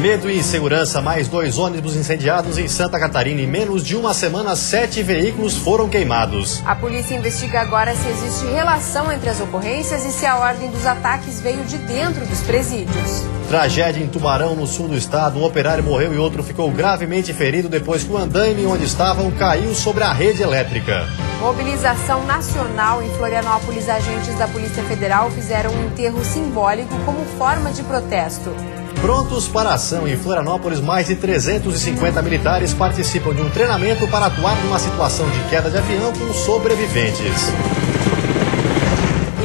Medo e insegurança, mais 2 ônibus incendiados em Santa Catarina. Em menos de uma semana, 7 veículos foram queimados. A polícia investiga agora se existe relação entre as ocorrências e se a ordem dos ataques veio de dentro dos presídios. Tragédia em Tubarão, no sul do estado. Um operário morreu e outro ficou gravemente ferido depois que o andaime onde estavam caiu sobre a rede elétrica. Mobilização nacional em Florianópolis. Agentes da Polícia Federal fizeram um enterro simbólico como forma de protesto. Prontos para a ação em Florianópolis, mais de 350 militares participam de um treinamento para atuar numa situação de queda de avião com sobreviventes.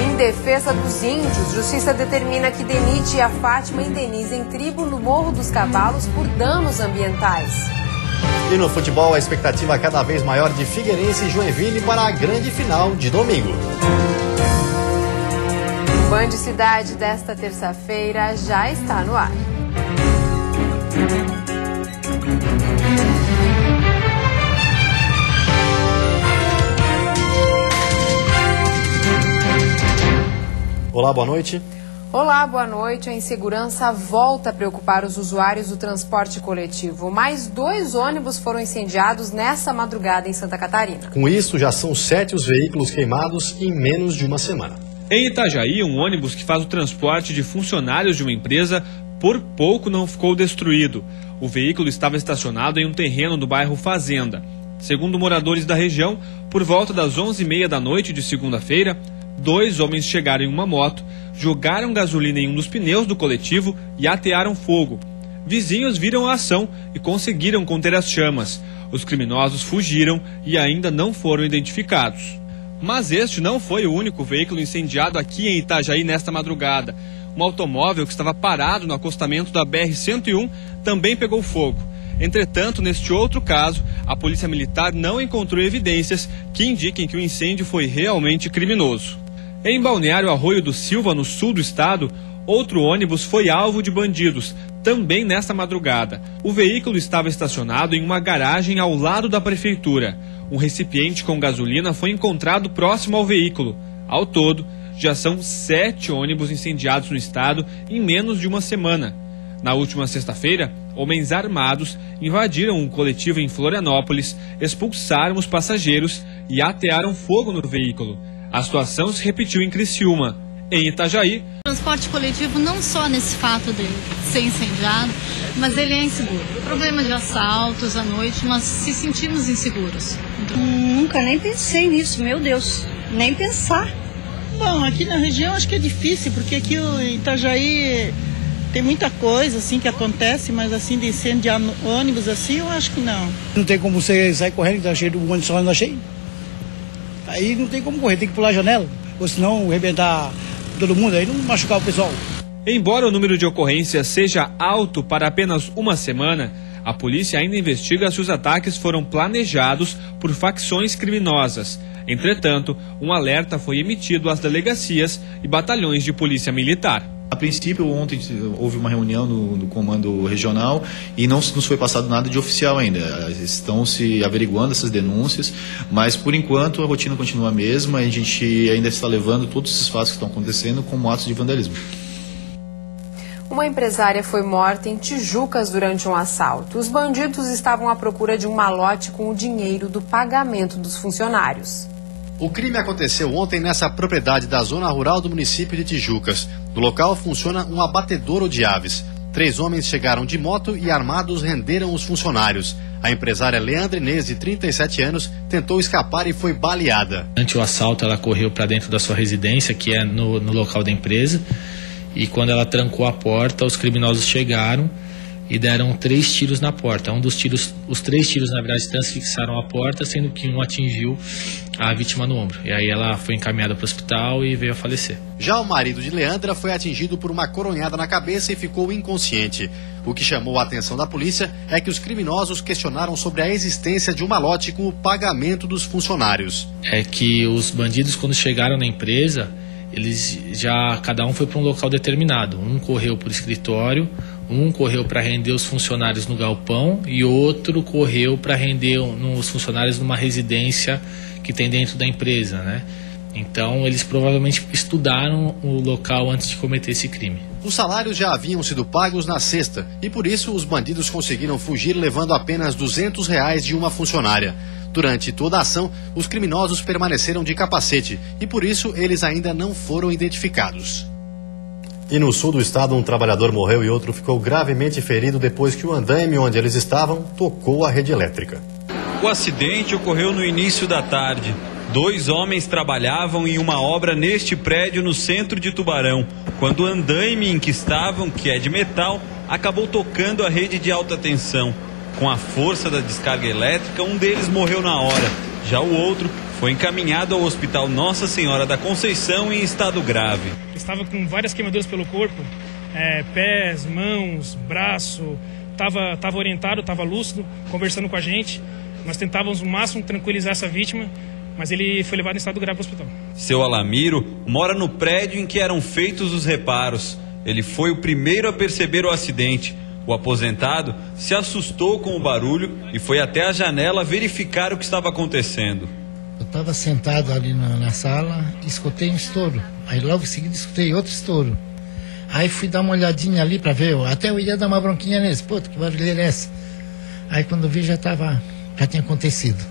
Em defesa dos índios, Justiça determina que Denite e a Fátima indenizem tribo no Morro dos Cavalos por danos ambientais. E no futebol, a expectativa cada vez maior de Figueirense e Joinville para a grande final de domingo. Band Cidade desta terça-feira já está no ar. Olá, boa noite. Olá, boa noite. A insegurança volta a preocupar os usuários do transporte coletivo. Mais 2 ônibus foram incendiados nessa madrugada em Santa Catarina. Com isso, já são 7 os veículos queimados em menos de uma semana. Em Itajaí, um ônibus que faz o transporte de funcionários de uma empresa por pouco não ficou destruído. O veículo estava estacionado em um terreno do bairro Fazenda. Segundo moradores da região, por volta das 11h30 da noite de segunda-feira, 2 homens chegaram em uma moto, jogaram gasolina em um dos pneus do coletivo e atearam fogo. Vizinhos viram a ação e conseguiram conter as chamas. Os criminosos fugiram e ainda não foram identificados. Mas este não foi o único veículo incendiado aqui em Itajaí nesta madrugada. Um automóvel que estava parado no acostamento da BR-101 também pegou fogo. Entretanto, neste outro caso, a Polícia Militar não encontrou evidências que indiquem que o incêndio foi realmente criminoso. Em Balneário Arroio do Silva, no sul do estado, outro ônibus foi alvo de bandidos, também nesta madrugada. O veículo estava estacionado em uma garagem ao lado da prefeitura. Um recipiente com gasolina foi encontrado próximo ao veículo. Ao todo, já são 7 ônibus incendiados no estado em menos de uma semana. Na última sexta-feira, homens armados invadiram um coletivo em Florianópolis, expulsaram os passageiros e atearam fogo no veículo. A situação se repetiu em Criciúma. Em Itajaí, o transporte coletivo não só nesse fato de ser incendiado, mas ele é inseguro. Problema de assaltos à noite, nós se sentimos inseguros. Nunca nem pensei nisso, meu Deus, nem pensar. Bom, aqui na região acho que é difícil, porque aqui em Itajaí tem muita coisa assim que acontece, mas assim de incendiar ônibus assim, eu acho que não. Não tem como você sair correndo, que tá cheio do ônibus, só anda cheio. Aí não tem como correr, tem que pular a janela, ou senão arrebentar todo mundo, aí não machucar o pessoal. Embora o número de ocorrências seja alto para apenas uma semana, a polícia ainda investiga se os ataques foram planejados por facções criminosas. Entretanto, um alerta foi emitido às delegacias e batalhões de polícia militar. A princípio, ontem houve uma reunião no comando regional e não nos foi passado nada de oficial ainda. Estão se averiguando essas denúncias, mas por enquanto a rotina continua a mesma e a gente ainda está levando todos esses fatos que estão acontecendo como atos de vandalismo. Uma empresária foi morta em Tijucas durante um assalto. Os bandidos estavam à procura de um malote com o dinheiro do pagamento dos funcionários. O crime aconteceu ontem nessa propriedade da zona rural do município de Tijucas. No local funciona um abatedouro de aves. 3 homens chegaram de moto e armados renderam os funcionários. A empresária Leandra Inês, de 37 anos, tentou escapar e foi baleada. Durante o assalto, ela correu para dentro da sua residência, que é no local da empresa. E quando ela trancou a porta, os criminosos chegaram e deram 3 tiros na porta. Os 3 tiros, na verdade, transfixaram a porta, sendo que um atingiu a vítima no ombro. E aí ela foi encaminhada para o hospital e veio a falecer. Já o marido de Leandra foi atingido por uma coronhada na cabeça e ficou inconsciente. O que chamou a atenção da polícia é que os criminosos questionaram sobre a existência de um malote com o pagamento dos funcionários. É que os bandidos, quando chegaram na empresa, eles já, cada um foi para um local determinado. Um correu para o escritório, um correu para render os funcionários no galpão e outro correu para render os funcionários numa residência que tem dentro da empresa, né? Então eles provavelmente estudaram o local antes de cometer esse crime. Os salários já haviam sido pagos na sexta e por isso os bandidos conseguiram fugir levando apenas R$200 de uma funcionária. Durante toda a ação, os criminosos permaneceram de capacete e por isso eles ainda não foram identificados. E no sul do estado, um trabalhador morreu e outro ficou gravemente ferido depois que o andaime onde eles estavam tocou a rede elétrica. O acidente ocorreu no início da tarde. 2 homens trabalhavam em uma obra neste prédio no centro de Tubarão, quando o andaime em que estavam, que é de metal, acabou tocando a rede de alta tensão. Com a força da descarga elétrica, um deles morreu na hora. Já o outro foi encaminhado ao Hospital Nossa Senhora da Conceição em estado grave. Estava com várias queimaduras pelo corpo, pés, mãos, braço. Estava orientado, estava lúcido, conversando com a gente. Nós tentávamos o máximo tranquilizar essa vítima, mas ele foi levado em estado grave para o hospital. Seu Alamiro mora no prédio em que eram feitos os reparos. Ele foi o primeiro a perceber o acidente. O aposentado se assustou com o barulho e foi até a janela verificar o que estava acontecendo. Eu estava sentado ali na sala e escutei um estouro. Aí logo em seguida escutei outro estouro. Aí fui dar uma olhadinha ali para ver, até eu ia dar uma bronquinha neles. Puta, que barulheira é essa? Aí quando vi já tinha acontecido.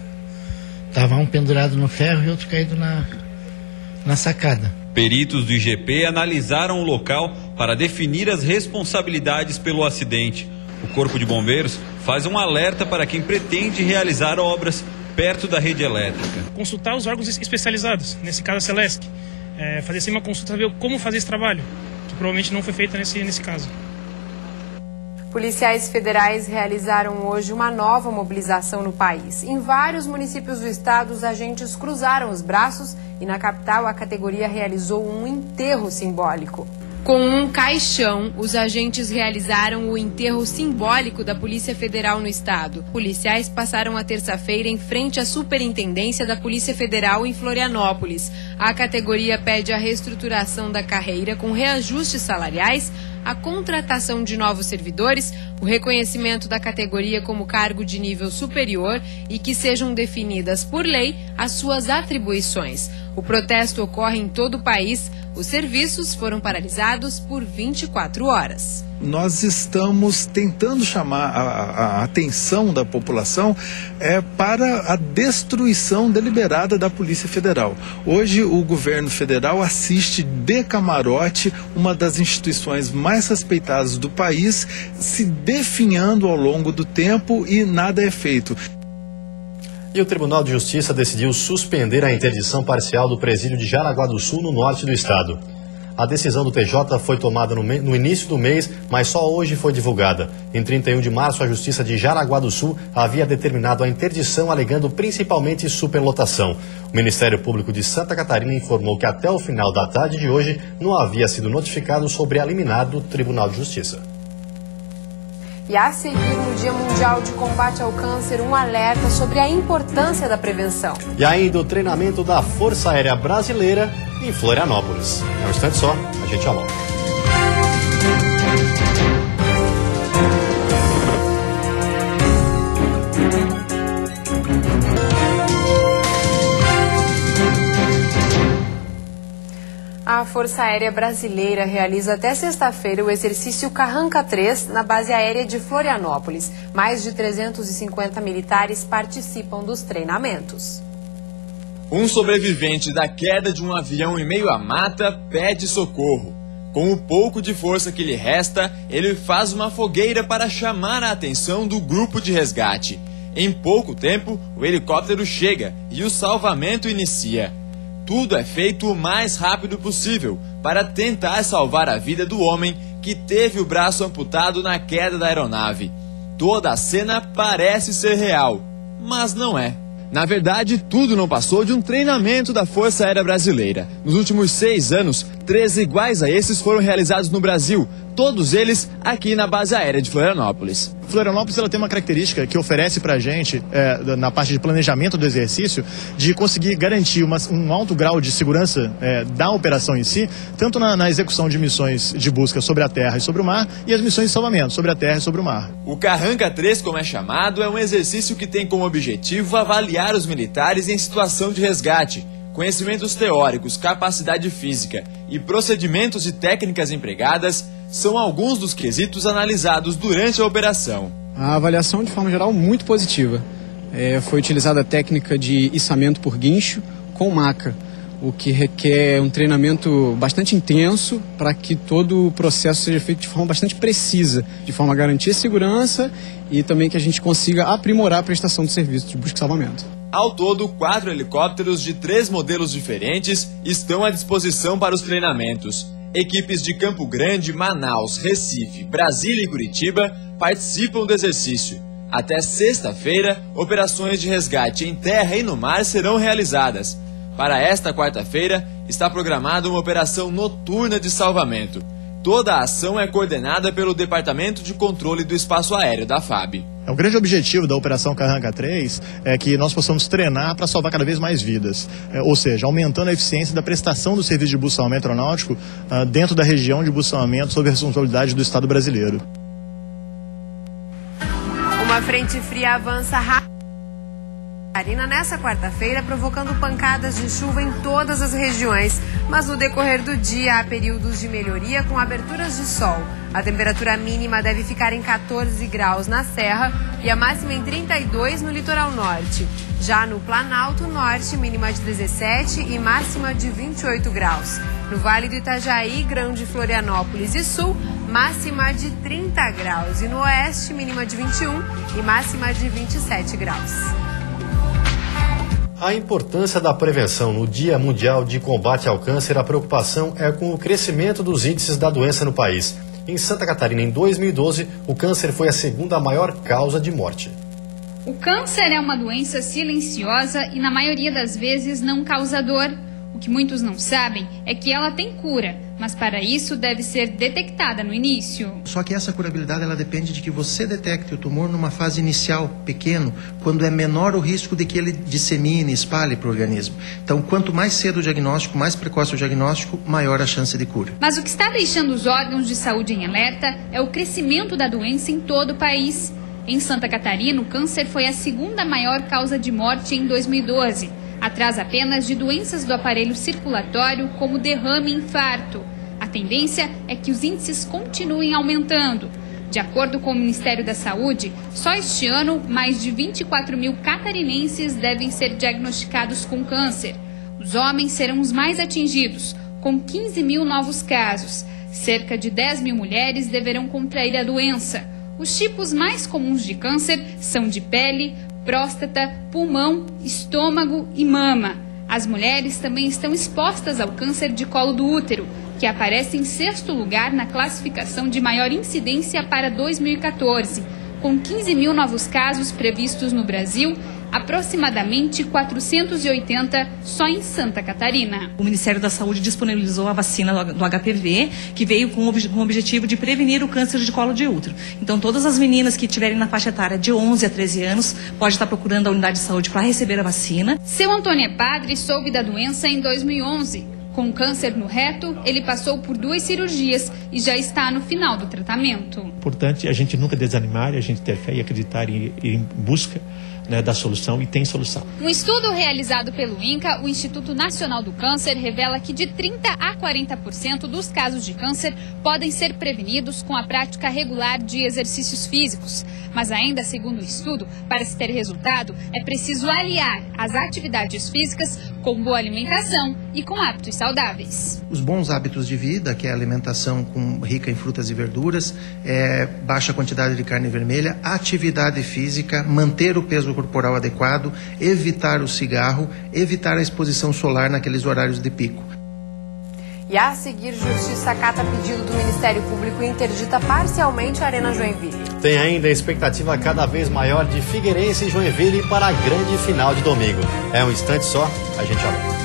Tava um pendurado no ferro e outro caído na sacada. Peritos do IGP analisaram o local para definir as responsabilidades pelo acidente. O Corpo de Bombeiros faz um alerta para quem pretende realizar obras perto da rede elétrica. Consultar os órgãos especializados, nesse caso a Celesc. Fazer assim uma consulta, ver como fazer esse trabalho, que provavelmente não foi feito nesse caso. Policiais federais realizaram hoje uma nova mobilização no país. Em vários municípios do estado, os agentes cruzaram os braços e na capital a categoria realizou um enterro simbólico. Com um caixão, os agentes realizaram o enterro simbólico da Polícia Federal no estado. Policiais passaram a terça-feira em frente à Superintendência da Polícia Federal em Florianópolis. A categoria pede a reestruturação da carreira com reajustes salariais, a contratação de novos servidores, o reconhecimento da categoria como cargo de nível superior e que sejam definidas por lei as suas atribuições. O protesto ocorre em todo o país. Os serviços foram paralisados por 24 horas. Nós estamos tentando chamar a atenção da população para a destruição deliberada da Polícia Federal. Hoje o governo federal assiste de camarote uma das instituições mais respeitadas do país se definhando ao longo do tempo e nada é feito. E o Tribunal de Justiça decidiu suspender a interdição parcial do presídio de Jaraguá do Sul, no norte do estado. A decisão do TJ foi tomada no início do mês, mas só hoje foi divulgada. Em 31 de março, a Justiça de Jaraguá do Sul havia determinado a interdição, alegando principalmente superlotação. O Ministério Público de Santa Catarina informou que até o final da tarde de hoje não havia sido notificado sobre a liminar do Tribunal de Justiça. E a seguir, no Dia Mundial de Combate ao Câncer, um alerta sobre a importância da prevenção. E ainda o treinamento da Força Aérea Brasileira em Florianópolis. É um instante só, a gente já volta. A Força Aérea Brasileira realiza até sexta-feira o exercício Carranca 3 na base aérea de Florianópolis. Mais de 350 militares participam dos treinamentos. Um sobrevivente da queda de um avião em meio à mata pede socorro. Com o pouco de força que lhe resta, ele faz uma fogueira para chamar a atenção do grupo de resgate. Em pouco tempo, o helicóptero chega e o salvamento inicia. Tudo é feito o mais rápido possível para tentar salvar a vida do homem que teve o braço amputado na queda da aeronave. Toda a cena parece ser real, mas não é. Na verdade, tudo não passou de um treinamento da Força Aérea Brasileira. Nos últimos 6 anos, 13 iguais a esses foram realizados no Brasil, todos eles aqui na base aérea de Florianópolis. Florianópolis ela tem uma característica que oferece para a gente, na parte de planejamento do exercício, de conseguir garantir um alto grau de segurança da operação em si, tanto na execução de missões de busca sobre a terra e sobre o mar, e as missões de salvamento sobre a terra e sobre o mar. O Carranca 3, como é chamado, é um exercício que tem como objetivo avaliar os militares em situação de resgate, conhecimentos teóricos, capacidade física e procedimentos e técnicas empregadas, são alguns dos quesitos analisados durante a operação. A avaliação, de forma geral, muito positiva. Foi utilizada a técnica de içamento por guincho com maca, o que requer um treinamento bastante intenso para que todo o processo seja feito de forma bastante precisa, de forma a garantir segurança e também que a gente consiga aprimorar a prestação do serviço de busca e salvamento. Ao todo, 4 helicópteros de 3 modelos diferentes estão à disposição para os treinamentos. Equipes de Campo Grande, Manaus, Recife, Brasília e Curitiba participam do exercício. Até sexta-feira, operações de resgate em terra e no mar serão realizadas. Para esta quarta-feira, está programada uma operação noturna de salvamento. Toda a ação é coordenada pelo Departamento de Controle do Espaço Aéreo da FAB. O grande objetivo da Operação Carranca 3 é que nós possamos treinar para salvar cada vez mais vidas, ou seja, aumentando a eficiência da prestação do serviço de busca e salvamento aeronáutico dentro da região de busca e salvamento sob a responsabilidade do Estado brasileiro. Uma frente fria avança rápido nessa quarta-feira, provocando pancadas de chuva em todas as regiões. Mas no decorrer do dia há períodos de melhoria com aberturas de sol. A temperatura mínima deve ficar em 14 graus na Serra e a máxima em 32 no litoral norte. Já no Planalto Norte, mínima de 17 e máxima de 28 graus. No Vale do Itajaí, Grande Florianópolis e Sul, máxima de 30 graus. E no Oeste, mínima de 21 e máxima de 27 graus. A importância da prevenção no Dia Mundial de Combate ao Câncer, a preocupação é com o crescimento dos índices da doença no país. Em Santa Catarina, em 2012, o câncer foi a segunda maior causa de morte. O câncer é uma doença silenciosa e, na maioria das vezes, não causa dor. O que muitos não sabem é que ela tem cura, mas para isso deve ser detectada no início. Só que essa curabilidade ela depende de que você detecte o tumor numa fase inicial, pequeno, quando é menor o risco de que ele dissemine, espalhe para o organismo. Então, quanto mais cedo o diagnóstico, mais precoce o diagnóstico, maior a chance de cura. Mas o que está deixando os órgãos de saúde em alerta é o crescimento da doença em todo o país. Em Santa Catarina, o câncer foi a segunda maior causa de morte em 2012. Atrás apenas de doenças do aparelho circulatório, como derrame e infarto. A tendência é que os índices continuem aumentando. De acordo com o Ministério da Saúde, só este ano, mais de 24 mil catarinenses devem ser diagnosticados com câncer. Os homens serão os mais atingidos, com 15 mil novos casos. Cerca de 10 mil mulheres deverão contrair a doença. Os tipos mais comuns de câncer são de pele, próstata, pulmão, estômago e mama. As mulheres também estão expostas ao câncer de colo do útero, que aparece em 6º lugar na classificação de maior incidência para 2014, com 15 mil novos casos previstos no Brasil, aproximadamente 480 só em Santa Catarina. O Ministério da Saúde disponibilizou a vacina do HPV, que veio com o objetivo de prevenir o câncer de colo de útero. Então, todas as meninas que estiverem na faixa etária de 11 a 13 anos podem estar procurando a unidade de saúde para receber a vacina. Seu Antônio é padre e soube da doença em 2011. Com câncer no reto, ele passou por 2 cirurgias e já está no final do tratamento. Importante a gente nunca desanimar, a gente ter fé e acreditar em busca da solução, e tem solução. Um estudo realizado pelo INCA, o Instituto Nacional do Câncer, revela que de 30% a 40% dos casos de câncer podem ser prevenidos com a prática regular de exercícios físicos. Mas ainda, segundo o estudo, para se ter resultado, é preciso aliar as atividades físicas com boa alimentação e com hábitos saudáveis. Os bons hábitos de vida, que é a alimentação rica em frutas e verduras, baixa quantidade de carne vermelha, atividade física, manter o peso corporal adequado, evitar o cigarro, evitar a exposição solar naqueles horários de pico. E a seguir, Justiça acata pedido do Ministério Público e interdita parcialmente a Arena Joinville. Tem ainda a expectativa cada vez maior de Figueirense e Joinville para a grande final de domingo. É um instante só, a gente já volta.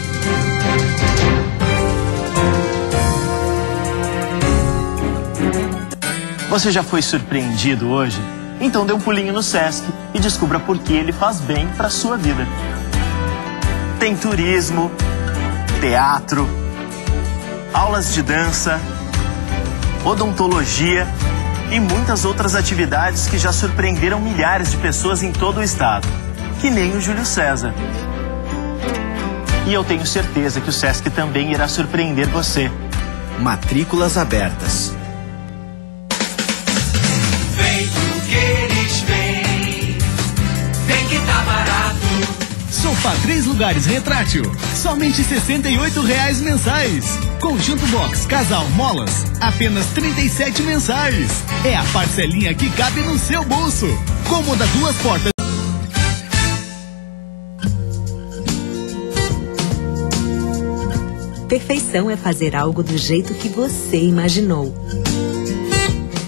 Você já foi surpreendido hoje? Então dê um pulinho no Sesc e descubra por que ele faz bem para a sua vida. Tem turismo, teatro, aulas de dança, odontologia e muitas outras atividades que já surpreenderam milhares de pessoas em todo o estado, que nem o Júlio César. E eu tenho certeza que o Sesc também irá surpreender você. Matrículas abertas. 3 lugares retrátil. Somente R$ 68,00 mensais. Conjunto box, casal, molas, apenas R$ 37,00 mensais. É a parcelinha que cabe no seu bolso. Cômoda 2 portas. Perfeição é fazer algo do jeito que você imaginou.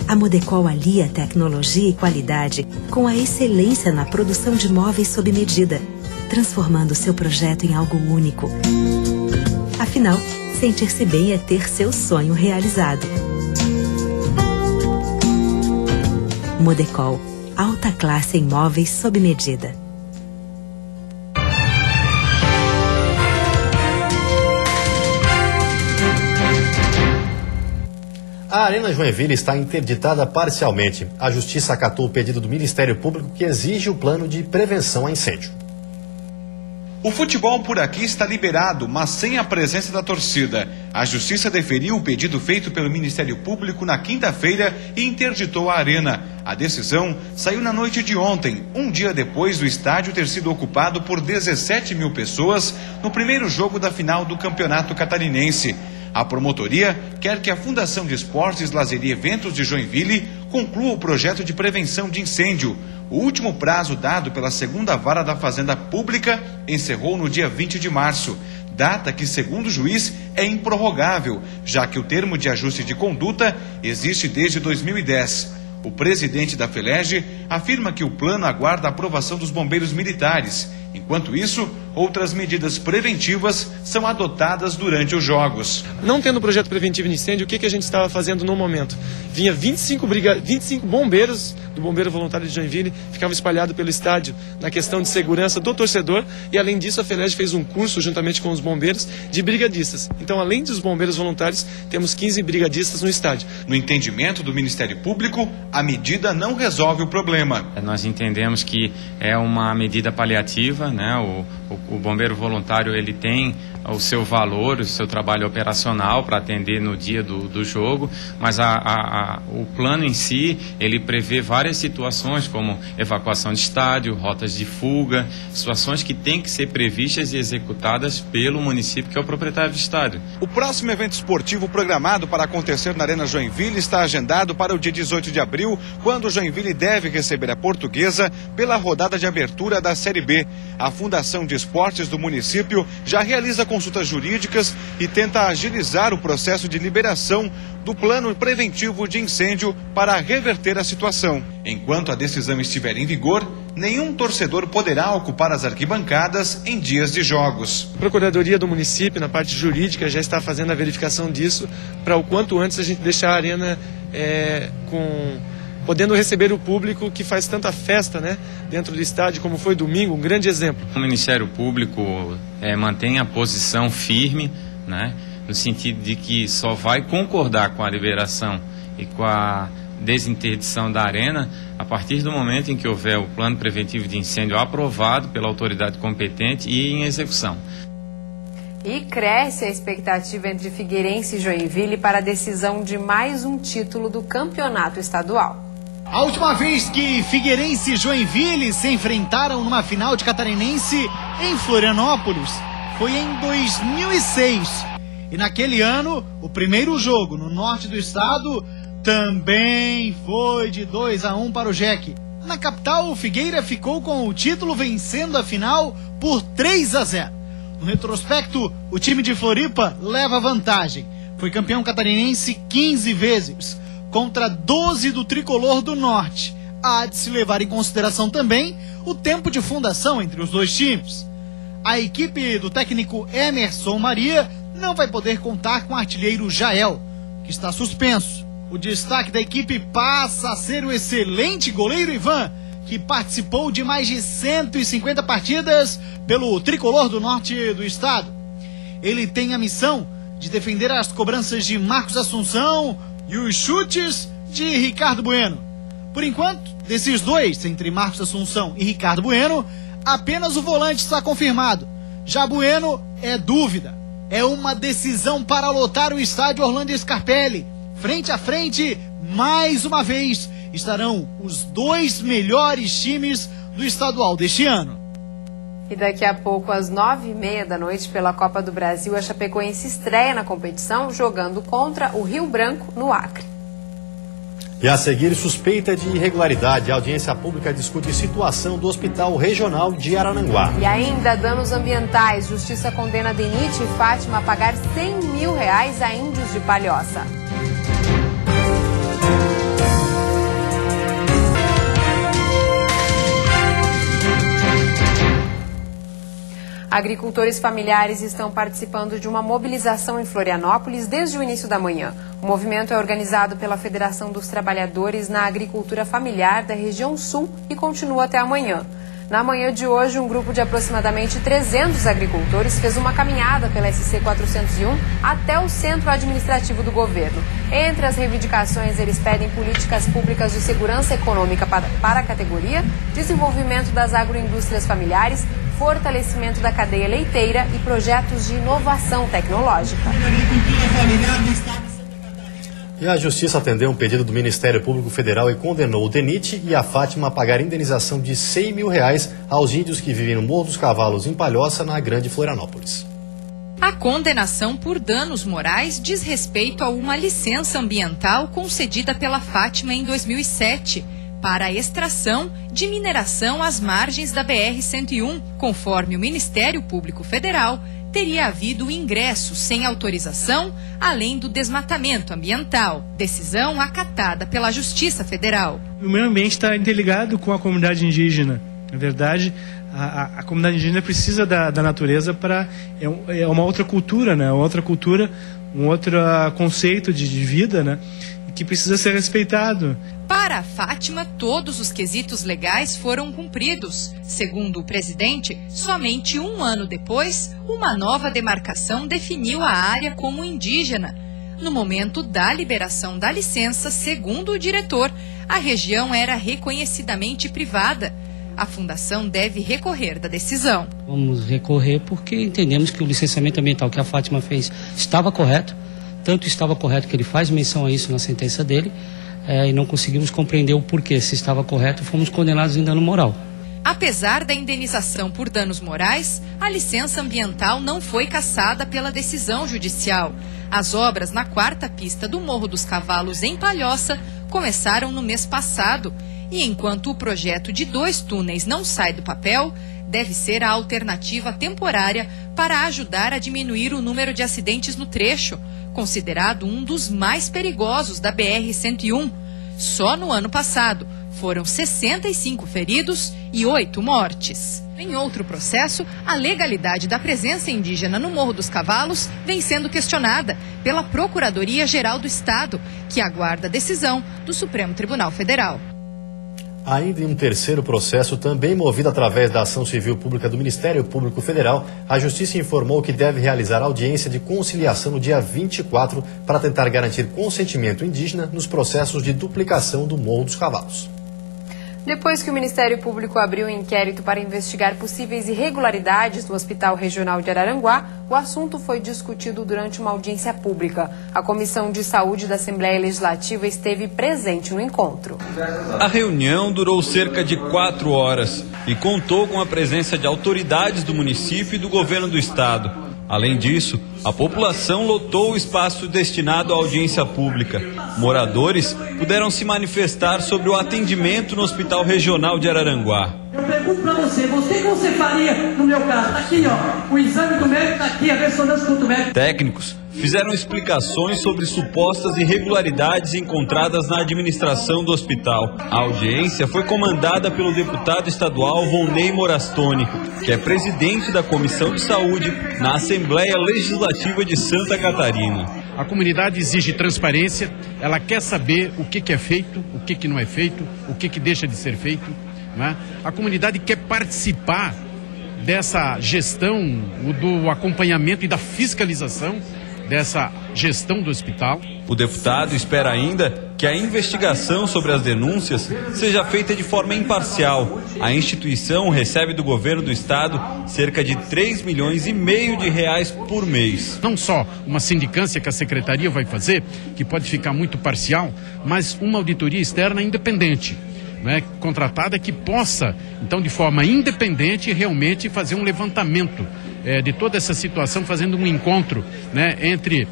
A Modecol alia tecnologia e qualidade com a excelência na produção de móveis sob medida, transformando seu projeto em algo único. Afinal, sentir-se bem é ter seu sonho realizado. Modecol, alta classe em móveis sob medida. A Arena Joinville está interditada parcialmente. A Justiça acatou o pedido do Ministério Público que exige o plano de prevenção a incêndio. O futebol por aqui está liberado, mas sem a presença da torcida. A Justiça deferiu o pedido feito pelo Ministério Público na quinta-feira e interditou a arena. A decisão saiu na noite de ontem, um dia depois do estádio ter sido ocupado por 17.000 pessoas no primeiro jogo da final do Campeonato Catarinense. A promotoria quer que a Fundação de Esportes, Lazer e Eventos de Joinville conclua o projeto de prevenção de incêndio. O último prazo dado pela 2ª Vara da Fazenda Pública encerrou no dia 20 de março, data que, segundo o juiz, é improrrogável, já que o termo de ajuste de conduta existe desde 2010. O presidente da FELEG afirma que o plano aguarda a aprovação dos bombeiros militares. Enquanto isso, outras medidas preventivas são adotadas durante os jogos. Não tendo projeto preventivo de incêndio, o que a gente estava fazendo no momento? Vinha 25 bombeiros do Bombeiro Voluntário de Joinville, ficavam espalhados pelo estádio na questão de segurança do torcedor, e além disso a FELEG fez um curso juntamente com os bombeiros de brigadistas. Então, além dos bombeiros voluntários, temos 15 brigadistas no estádio. No entendimento do Ministério Público, a medida não resolve o problema. Nós entendemos que é uma medida paliativa, né? O bombeiro voluntário ele tem o seu valor, o seu trabalho operacional para atender no dia do jogo, mas o plano em si, ele prevê várias situações como evacuação de estádio, rotas de fuga, situações que têm que ser previstas e executadas pelo município que é o proprietário do estádio. O próximo evento esportivo programado para acontecer na Arena Joinville está agendado para o dia 18 de abril, quando o Joinville deve receber a Portuguesa pela rodada de abertura da Série B. A Fundação de Esportes do município já realiza consultas jurídicas e tenta agilizar o processo de liberação do plano preventivo de incêndio para reverter a situação. Enquanto a decisão estiver em vigor, nenhum torcedor poderá ocupar as arquibancadas em dias de jogos. A Procuradoria do município, na parte jurídica, já está fazendo a verificação disso para o quanto antes a gente deixar a arena podendo receber o público que faz tanta festa, né, dentro do estádio, como foi domingo, um grande exemplo. O Ministério Público mantém a posição firme, né, no sentido de que só vai concordar com a liberação e com a desinterdição da arena a partir do momento em que houver o plano preventivo de incêndio aprovado pela autoridade competente e em execução. E cresce a expectativa entre Figueirense e Joinville para a decisão de mais um título do campeonato estadual. A última vez que Figueirense e Joinville se enfrentaram numa final de catarinense em Florianópolis foi em 2006. E naquele ano, o primeiro jogo no norte do estado também foi de 2-1 para o Jeque. Na capital, o Figueira ficou com o título vencendo a final por 3-0. No retrospecto, o time de Floripa leva vantagem. Foi campeão catarinense 15 vezes, contra 12 do tricolor do norte. Há de se levar em consideração também o tempo de fundação entre os dois times. A equipe do técnico Emerson Maria não vai poder contar com o artilheiro Jael, que está suspenso. O destaque da equipe passa a ser o excelente goleiro Ivan, que participou de mais de 150 partidas pelo tricolor do norte do estado. Ele tem a missão de defender as cobranças de Marcos Assunção e os chutes de Ricardo Bueno. Por enquanto, desses dois, entre Marcos Assunção e Ricardo Bueno, apenas o volante está confirmado. Já Bueno é dúvida. É uma decisão para lotar o estádio Orlando Scarpelli. Frente a frente, mais uma vez, estarão os dois melhores times do estadual deste ano. E daqui a pouco, às 9h30 da noite, pela Copa do Brasil, a Chapecoense estreia na competição, jogando contra o Rio Branco, no Acre. E a seguir, suspeita de irregularidade. A audiência pública discute situação do Hospital Regional de Araranguá. E ainda danos ambientais. Justiça condena Denite e Fátima a pagar R$100 mil a índios de Palhoça. Agricultores familiares estão participando de uma mobilização em Florianópolis desde o início da manhã. O movimento é organizado pela Federação dos Trabalhadores na Agricultura Familiar da região sul e continua até amanhã. Na manhã de hoje, um grupo de aproximadamente 300 agricultores fez uma caminhada pela SC 401 até o centro administrativo do governo. Entre as reivindicações, eles pedem políticas públicas de segurança econômica para a categoria, desenvolvimento das agroindústrias familiares, fortalecimento da cadeia leiteira e projetos de inovação tecnológica. E a Justiça atendeu um pedido do Ministério Público Federal e condenou o Denite e a Fátima a pagar indenização de R$100 mil aos índios que vivem no Morro dos Cavalos, em Palhoça, na Grande Florianópolis. A condenação por danos morais diz respeito a uma licença ambiental concedida pela Fátima em 2007 para a extração de mineração às margens da BR-101. Conforme o Ministério Público Federal, teria havido ingresso sem autorização, além do desmatamento ambiental. Decisão acatada pela Justiça Federal. O meio ambiente está interligado com a comunidade indígena. Na verdade, a comunidade indígena precisa da natureza para... É uma outra cultura, né? Outra cultura, um outro conceito de vida, né? Que precisa ser respeitado. Para a Fátima, todos os quesitos legais foram cumpridos. Segundo o presidente, somente um ano depois, uma nova demarcação definiu a área como indígena. No momento da liberação da licença, segundo o diretor, a região era reconhecidamente privada. A fundação deve recorrer da decisão. Vamos recorrer porque entendemos que o licenciamento ambiental que a Fátima fez estava correto. Tanto estava correto que ele faz menção a isso na sentença dele, e não conseguimos compreender o porquê. Se estava correto, fomos condenados em dano moral. Apesar da indenização por danos morais, a licença ambiental não foi cassada pela decisão judicial. As obras na 4ª pista do Morro dos Cavalos, em Palhoça, começaram no mês passado. E enquanto o projeto de 2 túneis não sai do papel, deve ser a alternativa temporária para ajudar a diminuir o número de acidentes no trecho, considerado um dos mais perigosos da BR-101. Só no ano passado, foram 65 feridos e 8 mortes. Em outro processo, a legalidade da presença indígena no Morro dos Cavalos vem sendo questionada pela Procuradoria-Geral do Estado, que aguarda a decisão do Supremo Tribunal Federal. Ainda em um terceiro processo, também movido através da ação civil pública do Ministério Público Federal, a Justiça informou que deve realizar audiência de conciliação no dia 24 para tentar garantir consentimento indígena nos processos de duplicação do Morro dos Cavalos. Depois que o Ministério Público abriu um inquérito para investigar possíveis irregularidades no Hospital Regional de Araranguá, o assunto foi discutido durante uma audiência pública. A Comissão de Saúde da Assembleia Legislativa esteve presente no encontro. A reunião durou cerca de 4 horas e contou com a presença de autoridades do município e do governo do estado. Além disso, a população lotou o espaço destinado à audiência pública. Moradores puderam se manifestar sobre o atendimento no Hospital Regional de Araranguá. Eu pergunto para você, o que você faria no meu caso? Está aqui, ó, o exame do médico está aqui, a ressonância do médico. Técnicos fizeram explicações sobre supostas irregularidades encontradas na administração do hospital. A audiência foi comandada pelo deputado estadual Volney Morastoni, que é presidente da Comissão de Saúde na Assembleia Legislativa de Santa Catarina. A comunidade exige transparência, ela quer saber o que é feito, o que não é feito, o que deixa de ser feito. Né? A comunidade quer participar dessa gestão, do acompanhamento e da fiscalização dessa gestão do hospital. O deputado espera ainda que a investigação sobre as denúncias seja feita de forma imparcial. A instituição recebe do governo do estado cerca de 3,5 milhões de reais por mês. Não só uma sindicância que a secretaria vai fazer, que pode ficar muito parcial, mas uma auditoria externa independente, né, contratada que possa, então, de forma independente, realmente fazer um levantamento de toda essa situação, fazendo um encontro, né, entre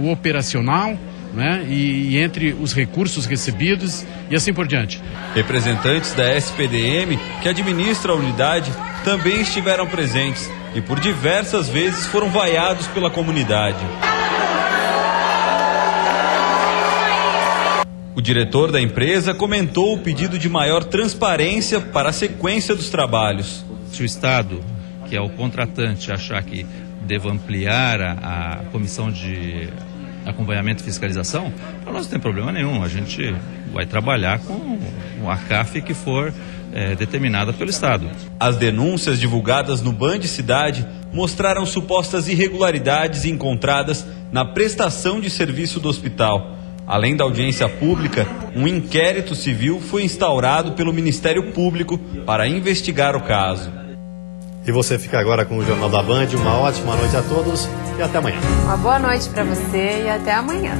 o operacional, né, e entre os recursos recebidos e assim por diante. Representantes da SPDM, que administra a unidade, também estiveram presentes e por diversas vezes foram vaiados pela comunidade. O diretor da empresa comentou o pedido de maior transparência para a sequência dos trabalhos. Se o Estado, que é o contratante, achar que deva ampliar a comissão de acompanhamento e fiscalização, para nós não tem problema nenhum. A gente vai trabalhar com a CAF que for determinada pelo Estado. As denúncias divulgadas no Band Cidade mostraram supostas irregularidades encontradas na prestação de serviço do hospital. Além da audiência pública, um inquérito civil foi instaurado pelo Ministério Público para investigar o caso. E você fica agora com o Jornal da Band. Uma ótima noite a todos e até amanhã. Uma boa noite para você e até amanhã.